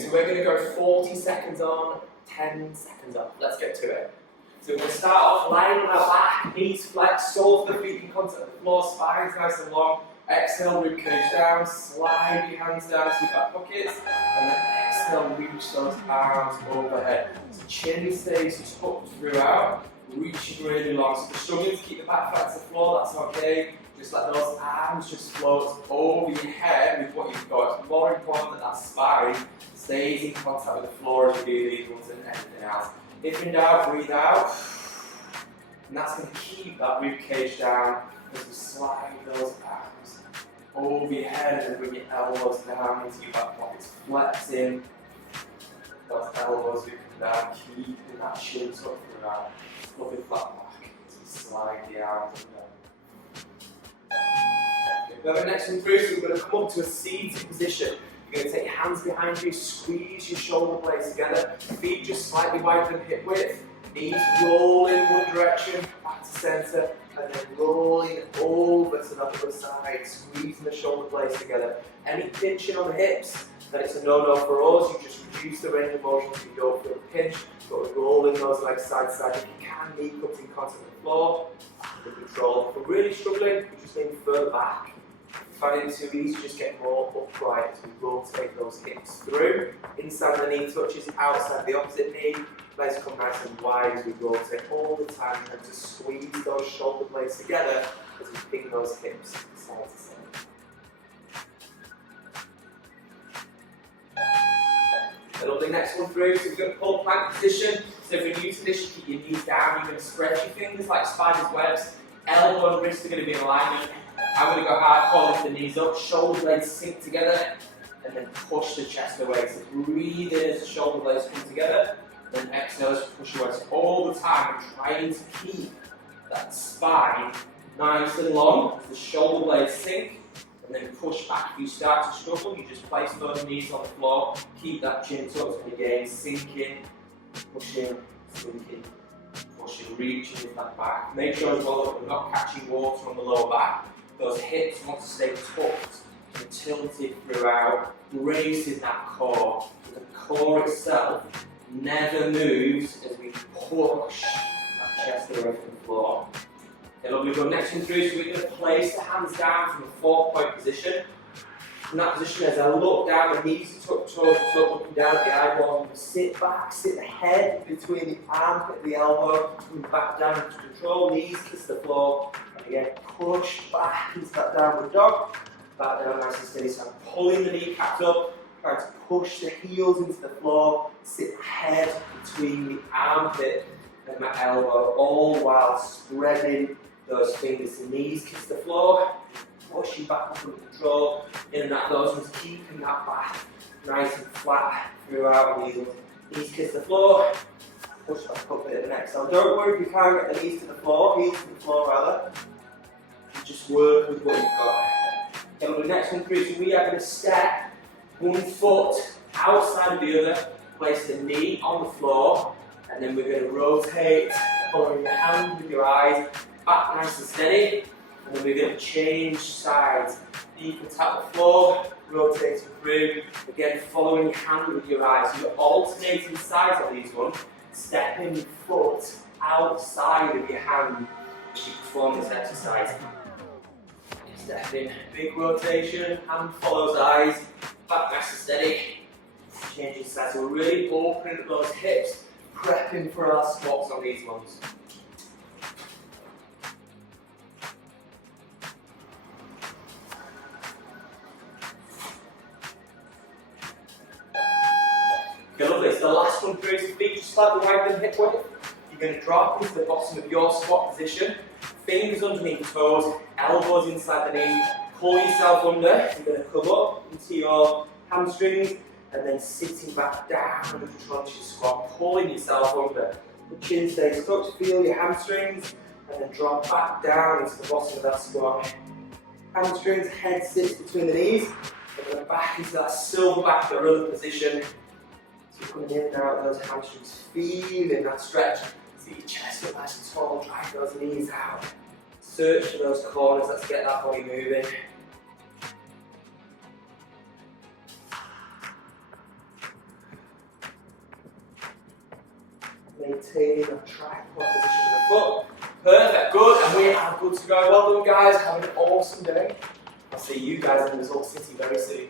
So we're going to go 40 seconds on, 10 seconds off. Let's get to it. So we're going to start off lying on our back, knees flexed, soles of the feet in contact with the floor, spine's nice and long. Exhale, rib cage down, slide your hands down to your back pockets, and then exhale, reach those arms overhead. So chin stays tucked throughout, reaching really long. So if you're struggling to keep the back flat to the floor, that's okay. Just let those arms just float over your head with what you've got. It's more important that that spine stays in contact with the floor as you do these ones and anything else. If in doubt, breathe out. And that's going to keep that rib cage down as we slide those arms over your head and bring your elbows down into your back pockets. Flexing those elbows we come down, keeping that chin tucked throughout. Fluffy flat back. So slide the arms down. Now the next one through, so we're going to come up to a seated position. You're going to take your hands behind you, squeeze your shoulder blades together, feet just slightly wider than hip width, knees roll in one direction, back to centre, and then rolling over to the other side, squeezing the shoulder blades together. Any pinching on the hips, then it's a no-no for us. You just reduce the range of motion so you don't feel a pinch, but we're rolling those legs side to side. If you can, knee cups in contact with the floor, under control. If we're really struggling, we just lean further back. Finding too easy, just get more upright as we rotate those hips through. Inside the knee touches outside the opposite knee. Legs come nice and wide as we rotate all the time, and to squeeze those shoulder blades together as we ping those hips side to side. Lovely, next one through, so we're going to pull plank position. So if you're new to this, you keep your knees down, you're going to spread your fingers like spider's webs. Elbow and wrist are going to be in alignment. I'm going to go hardcore, lift the knees up, shoulder blades sink together, and then push the chest away. So breathe in as the shoulder blades come together, and then exhale as you push away. So all the time, I'm trying to keep that spine nice and long as the shoulder blades sink, and then push back. If you start to struggle, you just place those knees on the floor, keep that chin tucked, and again, sinking, pushing, sinking, pushing, reaching with that back. Make sure as well that we're not catching water on the lower back. Those hips want to stay tucked and tilted throughout, bracing that core. The core itself never moves as we push that chest away from the floor. Okay, lovely. Go next one through, so we're going to place the hands down from a 4-point position. From that position, as I look down, the knees are tucked, toes are tucked, looking down at the eyeballs. Sit back, sit the head between the armpit and the elbow, and back down into control. Knees kiss the floor. And again, push back into that downward dog. Back down nice and steady. So I'm pulling the kneecaps up, trying to push the heels into the floor. Sit the head between the armpit and my elbow, all while spreading those fingers. The knees kiss the floor. Pushing back up under control, in and out those ones, keeping that back nice and flat throughout these ones. Knees kiss the floor, push back up at the next. So don't worry if you can't get the knees to the floor, heels to the floor rather. Just work with what you've got. Okay, well, the next one through, so we are going to step one foot outside of the other, place the knee on the floor, and then we're going to rotate, following your hand with your eyes, back nice and steady. And then we're going to change sides. You can tap the floor, rotating through. Again, following your hand with your eyes. So you're alternating sides on these ones. Stepping your foot outside of your hand as you perform this exercise. Stepping, big rotation, hand follows eyes, back nice and steady. Changing sides. So we're really opening up those hips, prepping for our squats on these ones. Okay, lovely. So the last one through is feet just slightly wider than hip width. You're going to drop into the bottom of your squat position. Fingers underneath toes, elbows inside the knees. Pull yourself under. You're going to come up into your hamstrings and then sitting back down under control of your squat, pulling yourself under. The chin stays tucked, feel your hamstrings, and then drop back down into the bottom of that squat. Hamstrings, head sits between the knees, and then back into that silverback gorilla position. Coming in and out of those hamstrings, feeling that stretch. See your chest up nice and tall, drag those knees out. Search for those corners, let's get that body moving. maintaining a tripod position with the foot. Perfect, good, and we are good to go. Well done, guys. Have an awesome day. I'll see you guys in Result City very soon.